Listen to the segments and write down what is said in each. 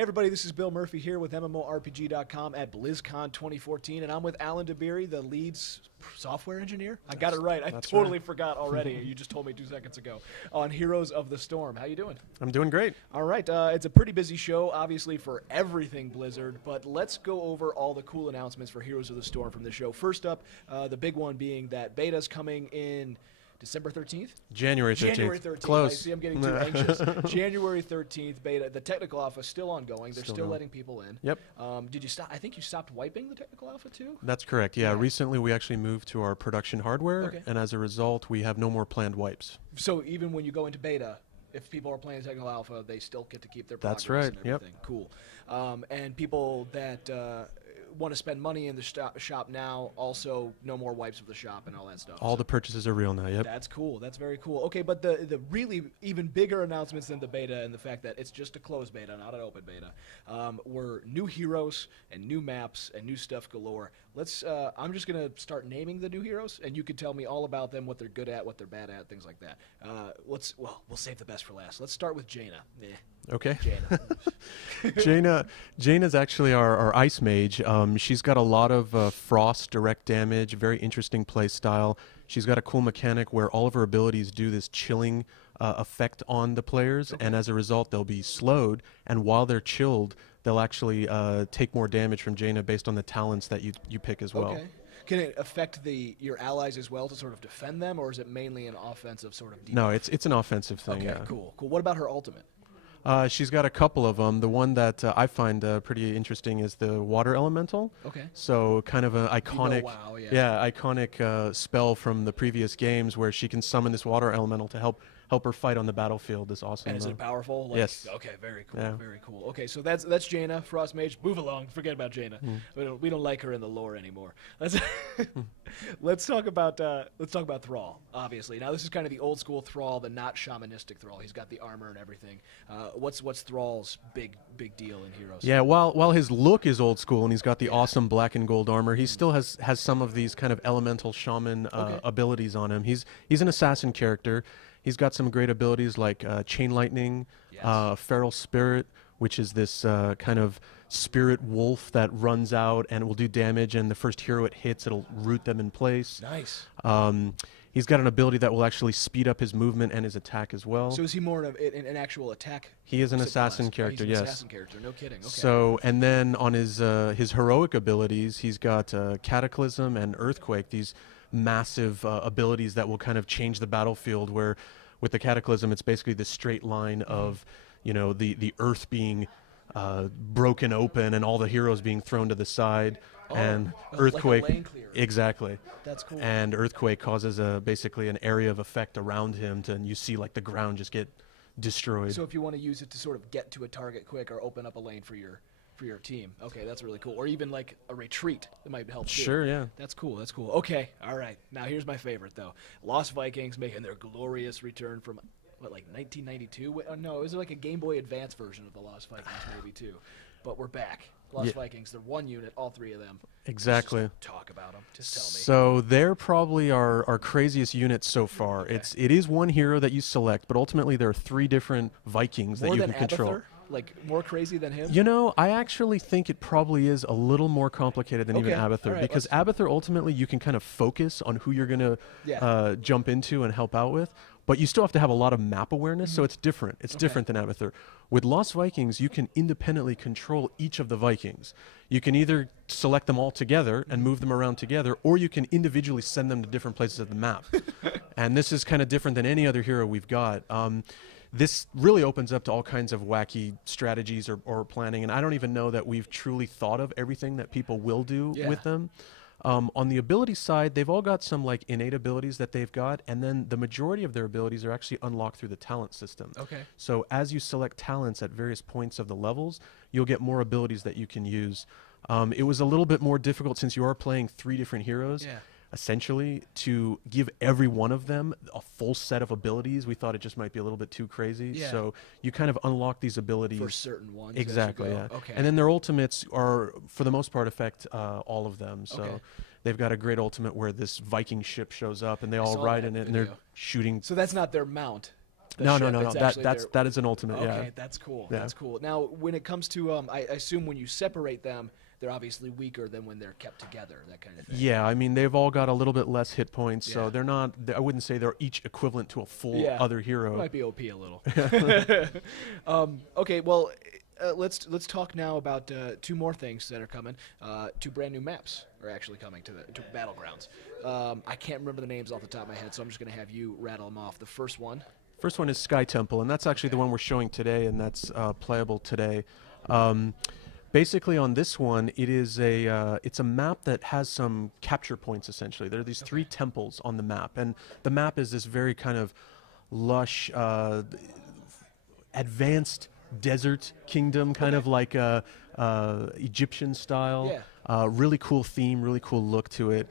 Hey everybody, this is Bill Murphy here with MMORPG.com at Blizzcon 2014, and I'm with Alan Dabiri, the lead software engineer. I got it right. I totally forgot already. You just told me 2 seconds ago. On Heroes of the Storm. How you doing? I'm doing great. All right. It's a pretty busy show, obviously, for everything Blizzard, but let's go over all the cool announcements for Heroes of the Storm from the show. First up, the big one being that beta's coming in December 13th? January 13th. January 13th. Close. I see I'm getting too anxious. January 13th beta. The technical alpha is still ongoing. They're still letting people in. Yep. Did you stop? I think you stopped wiping the technical alpha too? That's correct. Yeah. Recently we actually moved to our production hardware, and as a result we have no more planned wipes. So even when you go into beta, if people are playing technical alpha, they still get to keep their progress. That's right. And everything. Yep. Cool. And people that want to spend money in the shop now, also no more wipes of the shop and all that stuff. All the purchases are real now, yep. That's cool. That's very cool. Okay, but the really even bigger announcements than the beta and the fact that it's just a closed beta, not an open beta, were new heroes and new maps and new stuff galore. Let's. I'm just going to start naming the new heroes, and you can tell me all about them, what they're good at, what they're bad at, things like that. Well, we'll save the best for last. Let's start with Jaina. Okay. Jaina. Jaina's actually our ice mage. She's got a lot of frost direct damage, very interesting play style. She's got a cool mechanic where all of her abilities do this chilling effect on the players, and as a result they'll be slowed, and while they're chilled they'll actually take more damage from Jaina based on the talents that you pick as well. Okay. Can it affect your allies as well to sort of defend them, or is it mainly an offensive sort of debuff? No, it's an offensive thing. Okay, yeah. Cool. What about her ultimate? She's got a couple of them. The one that I find pretty interesting is the water elemental. Okay. So kind of an iconic, wow, iconic spell from the previous games where she can summon this water elemental to help her fight on the battlefield. This awesome. And is it powerful? Like, yes. Okay, very cool. Yeah. Very cool. Okay, so that's Jaina, Frost Mage. Move along. Forget about Jaina. We don't like her in the lore anymore. Let's talk about Thrall. Obviously, now this is kind of the old school Thrall, the not shamanistic Thrall. He's got the armor and everything. What's Thrall's big deal in Heroes? Yeah, while his look is old school and he's got the awesome black and gold armor, he still has some of these kind of elemental shaman abilities on him. He's an assassin character. He's got some great abilities like Chain Lightning, Feral Spirit, which is this kind of spirit wolf that runs out and will do damage, and the first hero it hits, it'll root them in place. Nice. He's got an ability that will actually speed up his movement and his attack as well. So is he more of an actual attack? He is an assassin character, he's an yes. assassin character, no kidding. Okay. So, and then on his heroic abilities, he's got Cataclysm and Earthquake, these massive abilities that will kind of change the battlefield, where with the Cataclysm it's basically this straight line of, you know, the earth being broken open and all the heroes being thrown to the side, and Earthquake, like a lane clearer. Exactly. That's cool. And Earthquake causes basically an area of effect around him, and you see like the ground just get destroyed. So if you want to use it to sort of get to a target quick or open up a lane for your team, okay, that's really cool. Or even like a retreat, that might help too. Sure, yeah. That's cool. That's cool. Okay, all right. Now here's my favorite though. Lost Vikings making their glorious return from what, like 1992? No, it was like a Game Boy Advance version of the Lost Vikings maybe too. But we're back. Lost Vikings, they're one unit, all three of them. Exactly. Just talk about them. Just tell me. So they're probably our craziest unit so far. Okay. It is one hero that you select, but ultimately there are 3 different Vikings that you can control. Abathur? Like more crazy than him? You know, I actually think it probably is a little more complicated than even Abathur, right, because Abathur ultimately you can kind of focus on who you're going to jump into and help out with, but you still have to have a lot of map awareness, so it's different. It's different than Abathur. With Lost Vikings, you can independently control each of the Vikings. You can either select them all together and move them around together, or you can individually send them to different places of the map. And this is kind of different than any other hero we've got. This really opens up to all kinds of wacky strategies or planning, and I don't even know that we've truly thought of everything that people will do with them. On the ability side, they've all got some like innate abilities that they've got, and then the majority of their abilities are actually unlocked through the talent system. Okay. So as you select talents at various points of the levels, you'll get more abilities that you can use. It was a little bit more difficult since you are playing 3 different heroes. Essentially, to give every one of them a full set of abilities. We thought it just might be a little bit too crazy. So you kind of unlock these abilities. For certain ones. Exactly, yeah. Okay. And then their ultimates are, for the most part, affect all of them. So they've got a great ultimate where this Viking ship shows up and they all ride in it and they're shooting. So that's not their mount. No. That is an ultimate. Okay, yeah. that's cool. Yeah. That's cool. Now, when it comes to, I assume when you separate them, they're obviously weaker than when they're kept together. That kind of thing. Yeah, I mean they've all got a little bit less hit points, Yeah. so they're not. I wouldn't say they're each equivalent to a full other hero. Might be OP a little. Okay, well, let's talk now about 2 more things that are coming. 2 brand new maps are actually coming to Battlegrounds. I can't remember the names off the top of my head, so I'm just going to have you rattle them off. The first one is Sky Temple, and that's actually the one we're showing today, and that's playable today. Basically, on this one, it's a map that has some capture points. Essentially, there are these 3 temples on the map, and the map is this very kind of lush, advanced desert kingdom, kind of like Egyptian style. Yeah. Really cool theme, really cool look to it,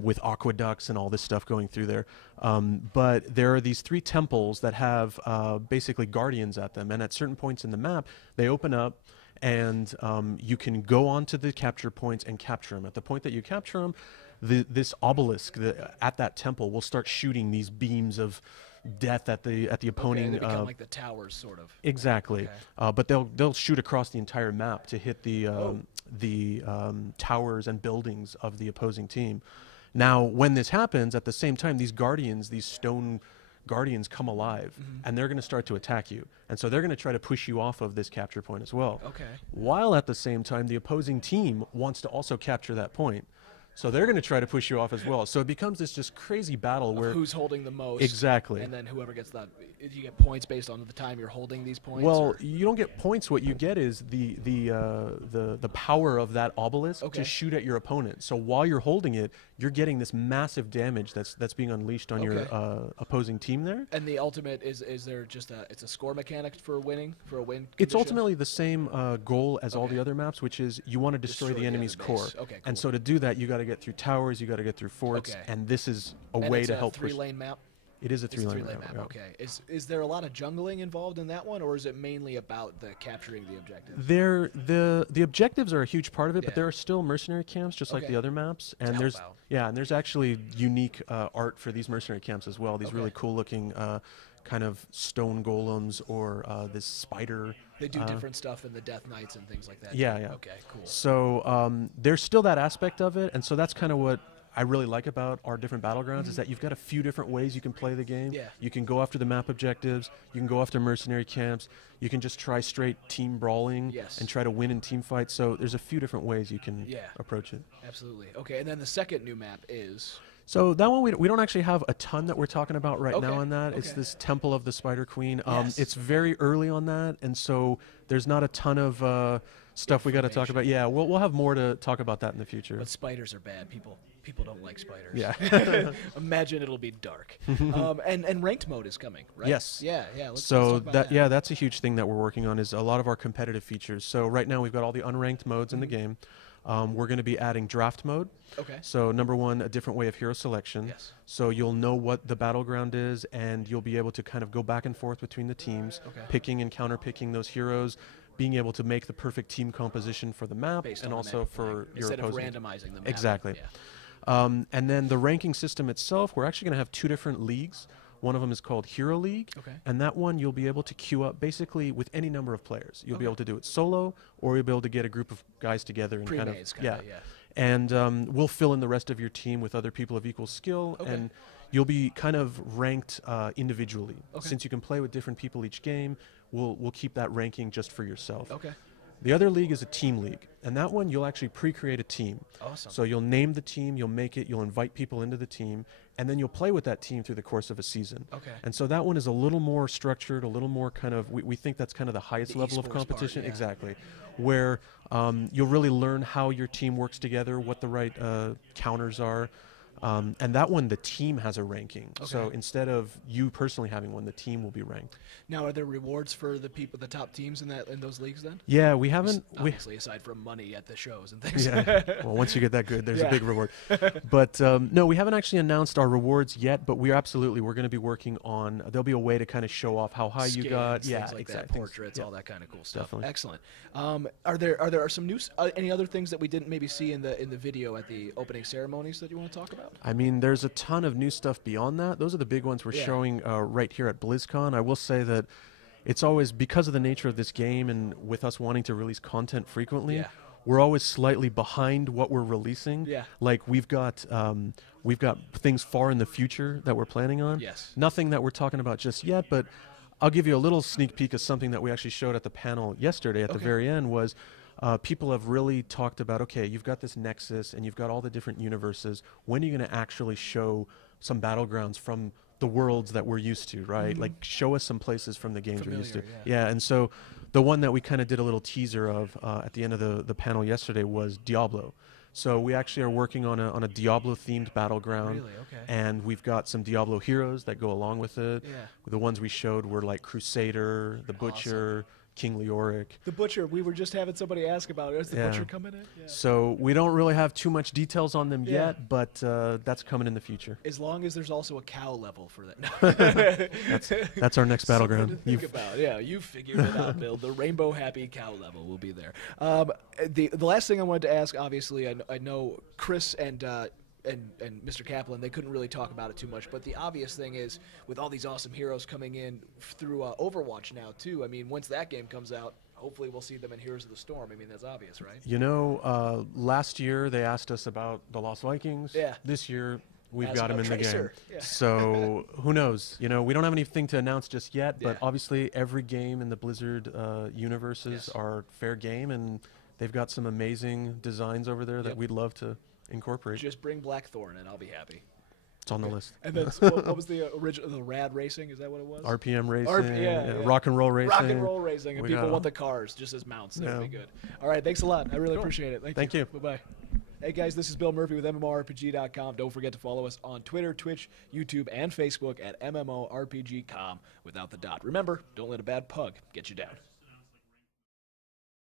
with aqueducts and all this stuff going through there. But there are these 3 temples that have basically guardians at them, and at certain points in the map, they open up, and you can go onto the capture points and capture them. At the point that you capture them, this obelisk at that temple will start shooting these beams of death at the opponent. They become like the towers, sort of. Exactly. Okay. But they'll shoot across the entire map to hit the towers and buildings of the opposing team. Now, when this happens, at the same time, these stone guardians come alive, and they're going to start to attack you. And so they're going to try to push you off of this capture point as well. Okay. While at the same time, the opposing team wants to also capture that point. So they're going to try to push you off as well. So it becomes this just crazy battle where who's holding the most. Exactly. And then whoever gets that, you get points based on the time you're holding these points. Well, you don't get points. What you get is the power of that obelisk to shoot at your opponent. So while you're holding it, you're getting this massive damage that's being unleashed on your opposing team there. And the ultimate is there just it's a score mechanic for winning, for a win It's condition? ultimately the same goal as all the other maps, which is you want to destroy the enemy's core. Okay, cool. And so to do that, you got to get through towers, you got to get through forts, and this is a way to help push. It's a 3-lane map? It is a 3-lane map. Yeah. Okay. Is there a lot of jungling involved in that one, or is it mainly about the capturing the objectives? The objectives are a huge part of it, but there are still mercenary camps just like the other maps, and there's actually unique art for these mercenary camps as well. These really cool looking kind of stone golems or this spider. They do different stuff in the Death Knights and things like that. Yeah, yeah. Okay, cool. So there's still that aspect of it, and so that's kind of what I really like about our different battlegrounds is that you've got a few different ways you can play the game. Yeah. You can go after the map objectives. You can go after mercenary camps. You can just try straight team brawling and try to win in team fights. So there's a few different ways you can approach it. Absolutely. Okay, and then the second new map is... So that one, we don't actually have a ton that we're talking about right now on that. It's this Temple of the Spider Queen. It's very early on that, and so there's not a ton of stuff we got to talk about. Yeah, we'll have more to talk about that in the future. But spiders are bad. People don't like spiders. Yeah. Imagine it'll be dark. And ranked mode is coming, right? Yes. Yeah. Let's so talk about that. That's a huge thing that we're working on is a lot of our competitive features. So right now we've got all the unranked modes in the game. We're going to be adding draft mode. Okay. So number one, a different way of hero selection. Yes. So you'll know what the battleground is, and you'll be able to kind of go back and forth between the teams, picking and counter-picking those heroes, being able to make the perfect team composition for the map, and also for your opposing. Instead of randomizing the map. Exactly. Yeah. And then the ranking system itself, we're actually going to have two different leagues. One of them is called Hero League, and that one you'll be able to queue up basically with any number of players. You'll be able to do it solo, or you'll be able to get a group of guys together and And we'll fill in the rest of your team with other people of equal skill, and you'll be kind of ranked individually. Since you can play with different people each game, we'll keep that ranking just for yourself. The other league is a team league, and that one you'll actually pre-create a team. Awesome. So you'll name the team, you'll make it, you'll invite people into the team, and then you'll play with that team through the course of a season. And so that one is a little more structured, a little more kind of, we think that's kind of the highest level of competition. Exactly. Where you'll really learn how your team works together, what the right counters are. And that one, the team has a ranking. So instead of you personally having one, the team will be ranked. Now, are there rewards for the top teams in those leagues then? Yeah, we haven't. Obviously, aside from money at the shows and things. Well, once you get that good, there's a big reward. But no, we haven't actually announced our rewards yet. But we're going to be working on. There'll be a way to kind of show off how high you got. Things like that, portraits, all that kind of cool stuff. Definitely. Excellent. Are there some news? Any other things that we didn't maybe see in the video at the opening ceremonies that you want to talk about? out? I mean, there's a ton of new stuff beyond that. Those are the big ones we're showing right here at Blizzcon. I will say that it's always, because of the nature of this game and with us wanting to release content frequently, we're always slightly behind what we're releasing. Like we've got things far in the future that we're planning on. Nothing that we're talking about just yet, but I'll give you a little sneak peek of something that we actually showed at the panel yesterday at the very end was people have really talked about, okay, you've got this Nexus and you've got all the different universes. When are you going to actually show some battlegrounds from the worlds that we're used to, right? Like show us some places from the games we're used to. And so the one that we kind of did a little teaser of at the end of the panel yesterday was Diablo. So we actually are working on a Diablo-themed battleground, and we've got some Diablo heroes that go along with it. The ones we showed were like Crusader, the Butcher, King Leoric. The Butcher, we were just having somebody ask about it. Is the Butcher coming in? So we don't really have too much details on them yet, but that's coming in the future. As long as there's also a cow level for that. That's our next battleground. To think about. Yeah, you figured it out, Bill. The Rainbow Happy cow level will be there. The last thing I wanted to ask, obviously, I know Chris and Mr. Kaplan, they couldn't really talk about it too much, but the obvious thing is, with all these awesome heroes coming in through Overwatch now, too, I mean, once that game comes out, hopefully we'll see them in Heroes of the Storm. I mean, that's obvious, right? You know, last year they asked us about the Lost Vikings. This year we've got them in the game. So who knows? You know, we don't have anything to announce just yet, but obviously every game in the Blizzard universes are fair game, and they've got some amazing designs over there that we'd love to incorporate. Just bring Blackthorn and I'll be happy. It's on the list. And then what was the original? The Rad Racing, is that what it was? RPM Racing, Rock and Roll Racing. Rock and Roll Racing, and people want the cars just as mounts. That would be good. All right, thanks a lot. I really appreciate it. Thank you. Bye-bye. Hey guys, this is Bill Murphy with MMORPG.com. Don't forget to follow us on Twitter, Twitch, YouTube, and Facebook at MMORPG.com without the dot. Remember, don't let a bad pug get you down.